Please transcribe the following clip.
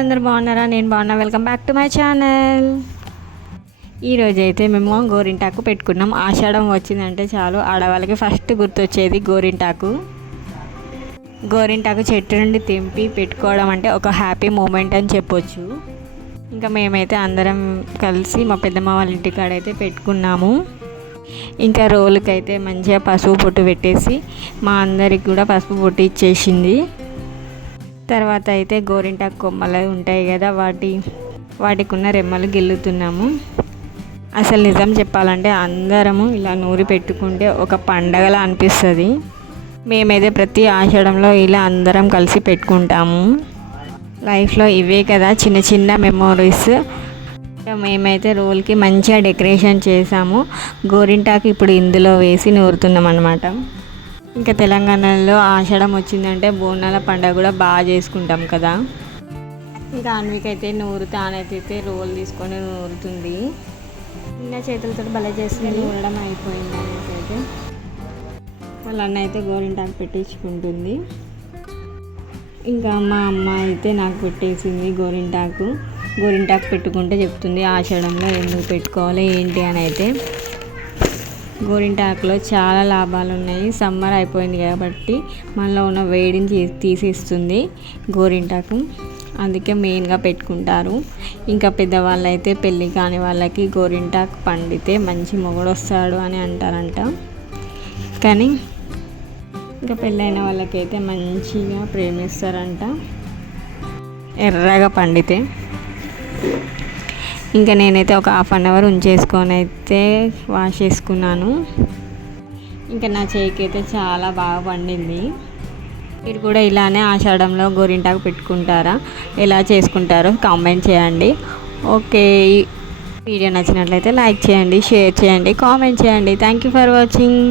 అందరూ బాగున్నారా? నేను బాగున్నా. Welcome back to my channel. ఈరోజు అయితే మేము గోరింటాకు పెట్టుకున్నాం. ఆషాఢం వచ్చిందంటే చాలు ఆడవాళ్ళకి ఫస్ట్ గుర్తొచ్చేది గోరింటాకు. గోరింటాకు చెట్టు నుండి తెంపి పెట్టుకోవడం అంటే ఒక హ్యాపీ మూమెంట్ అని చెప్పొచ్చు. ఇంకా మేమైతే అందరం కలిసి మా పెద్దమ్మ వాళ్ళ ఇంటికాడైతే పెట్టుకున్నాము. ఇంకా రోలుకైతే మంచిగా పసుపు పొట్టు పెట్టేసి మా అందరికి కూడా పసుపు పొట్టు ఇచ్చేసింది. తర్వాత అయితే గోరింటాకు కొమ్మలు ఉంటాయి కదా, వాటికి ఉన్న రెమ్మలు గిల్లుతున్నాము. అసలు నిజం చెప్పాలంటే అందరము ఇలా నూరి పెట్టుకుంటే ఒక పండగలా అనిపిస్తుంది. మేమైతే ప్రతి ఆషాఢంలో ఇలా అందరం కలిసి పెట్టుకుంటాము. లైఫ్లో ఇవే కదా చిన్న చిన్న మెమోరీస్. మేమైతే రోల్కి మంచిగా డెకరేషన్ చేసాము. గోరింటాకు ఇప్పుడు ఇందులో వేసి నూరుతున్నాం అన్నమాట. ఇంకా తెలంగాణలో ఆషాఢం వచ్చిందంటే బోనాల పండుగ కూడా బాగా చేసుకుంటాం కదా. ఇంకా అన్వికైతే తానైతే రోల్ తీసుకొని నూరుతుంది. చిన్న చేతులతో భలే చేస్తుంది. నూరడం అయిపోయింది అనేసి అయితే వాళ్ళ అన్న అయితే గోరింటాకు పెట్టించుకుంటుంది. ఇంకా మా అమ్మ అయితే నాకు పెట్టేసింది గోరింటాకు పెట్టుకుంటే చెప్తుంది ఆషాఢంలో ఎందుకు పెట్టుకోవాలి ఏంటి అని. అయితే గోరింటాకులో చాలా లాభాలు ఉన్నాయి. సమ్మర్ అయిపోయింది కాబట్టి మనలో ఉన్న వేడిని తీసేస్తుంది గోరింటాకు, అందుకే మెయిన్గా పెట్టుకుంటారు. ఇంకా పెద్దవాళ్ళు అయితే పెళ్ళి కాని వాళ్ళకి గోరింటాకు పండితే మంచి మొగుడు వస్తాడు అని అంటారంట. కానీ ఇంకా పెళ్ళైన వాళ్ళకైతే మంచిగా ప్రేమిస్తారంట ఎర్రగా పండితే. ఇంకా నేనైతే ఒక 1/2 అవర్ ఉంచేసుకొని అయితే వాష్ చేసుకున్నాను. ఇంకా నా చేయికి అయితే చాలా బాగా పండింది. మీరు కూడా ఇలానే ఆషాఢంలో గోరింటాకు పెట్టుకుంటారా? ఎలా చేసుకుంటారో కామెంట్ చేయండి. ఓకే, వీడియో నచ్చినట్లయితే లైక్ చేయండి, షేర్ చేయండి, కామెంట్ చేయండి. Thank you for watching.